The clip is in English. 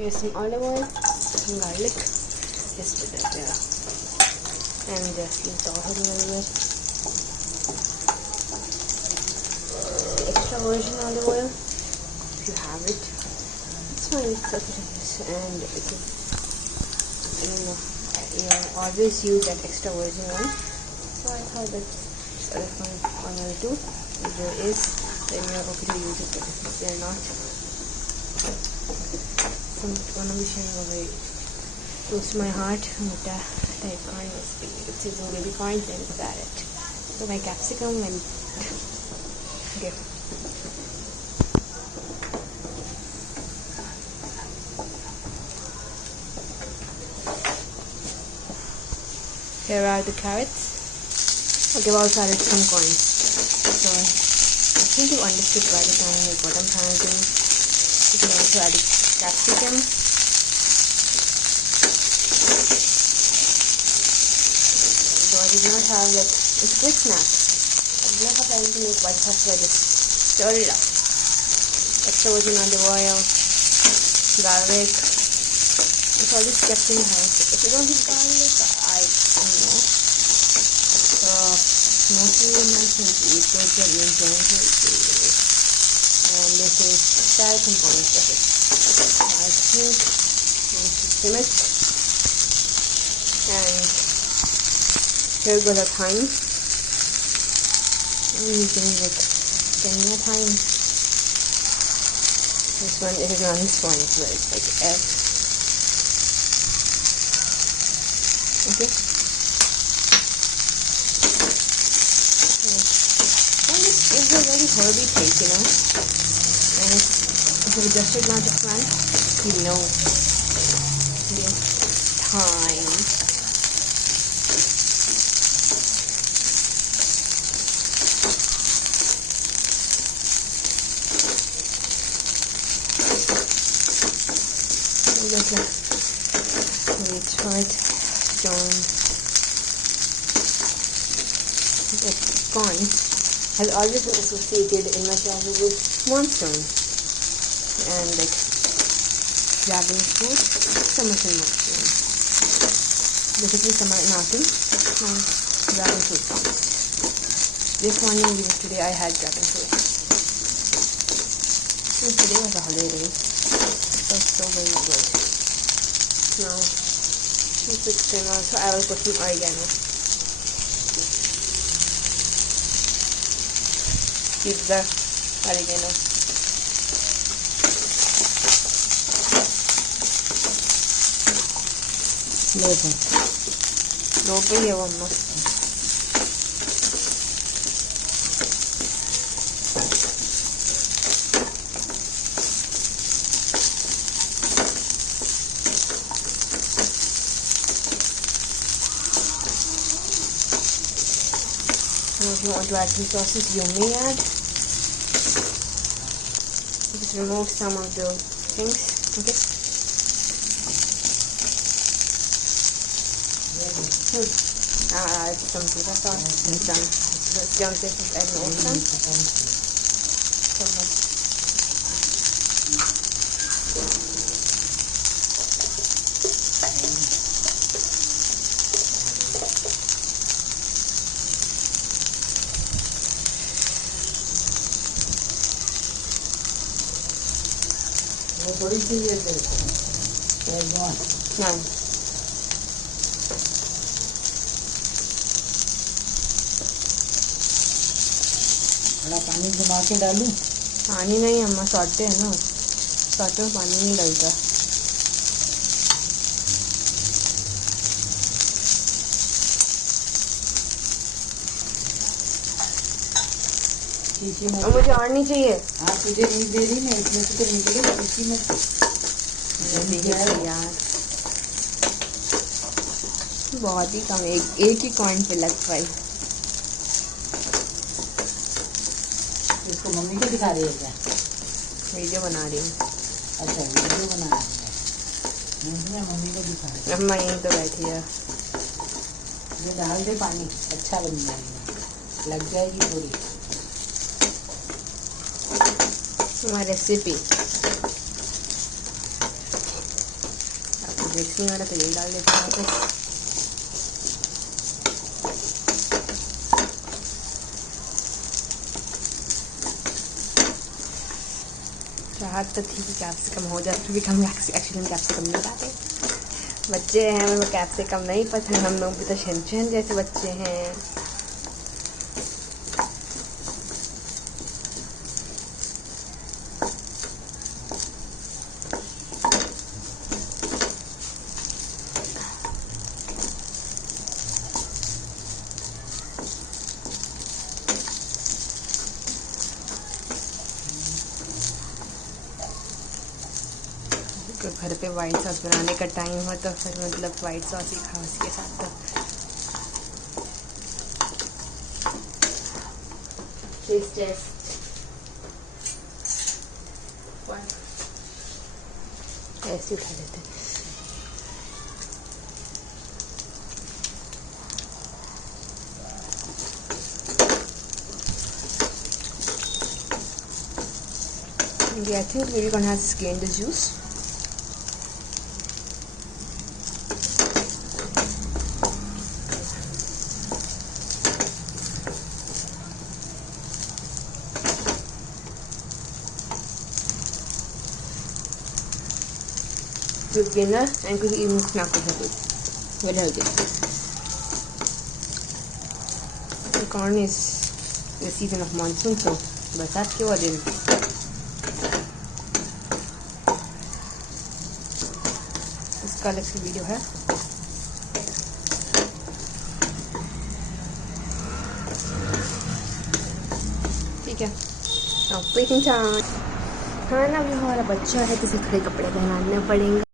Here's some olive oil and garlic. Just put that there. And just toss it a little bit. Extra virgin olive oil, if you have it. It's fine, it's okay. And it is, you always use that extra virgin oil. So I thought that this other one will do. If there is, then you are okay to use it. But if they are not, one of the things very close to my heart, mutta type corn recipe. It's using baby corn, then add it. So my capsicum and okay. Here are the carrots. Okay, I've also added some corn. So I think you understood by the time like what I'm trying to do. You can also add capsicum. So I did not have like it's quick snack. I did not have time to make white sauce, so I just stir it up. Extra virgin olive oil, garlic. It's all just kept in the house. If you don't eat garlic, I don't know. So mostly my kids eat those that you enjoy to eat. And this is carrots and corn. Okay. I think simmer it. And here goes the thyme. I'm using like Kenya thyme. This one it is not this one, so it's like F. Okay. And it's a very herby taste, And if you just did not plant, the thyme. Look like we tried stone. The corn has always been associated in my childhood with monsoon and like dragon fruit, summer and monsoon. Basically summer and autumn and dragon fruit. This morning, today I had dragon fruit. And today was a holiday. It was so very good. Now, it's 16 also. I will put some oregano. Keep the oregano. Low पे ये वो मस्त. If you want to add some sauces, you may add. Just remove some of the things, okay? Add some pizza sauce and some junk sauce and also थोड़ी सी ये देखो हाँ थोड़ा पानी जमा के डालूं. पानी नहीं अम्मा सौटे है ना सौटे में पानी नहीं डलता. और मुझे और नहीं चाहिए. हाँ तुझे नहीं दे रही ना इसमें से तो निकले इसी में यार बहुत ही कम एक ही कॉइन पे लग पाई. इसको मम्मी को दिखा रही है क्या? वीडियो बना रही हूँ. अच्छा वीडियो बना रही है. मम्मी को दिखा रही है. अम्मा यहीं तो बैठी है. ये डाल दे पानी अच्छा बन जाएगा. लग जाएगी पूरी. My recipe. मिक्स नहीं हो रहा तो ये डाल देते हैं वापस। चाहत तो थी कि कैप्सिकम हो जाए, फिर भी हम एक्चुअली कैप्सिकम नहीं खाते। बच्चे हैं उनको कैप्सिकम नहीं पसंद, हम लोग भी तो शनचैन जैसे बच्चे हैं। घर पे वाइट सॉस बनाने का टाइम हो तो फिर मतलब वाइट सॉस ही खाओ उसके साथ। तो टेस्ट ऐसे उठा लेते हैं। I think we're gonna have to squeeze the juice. With dinner and could even snack with it. Very healthy. The corn is the season of monsoon, so बरसात के वो दिन इसका अलग से वीडियो है। ठीक है, अब वेटिंग टाइम। खाना भी हमारा बच्चा है तो इसे खड़े कपड़े पहनाने पड़ेंगे।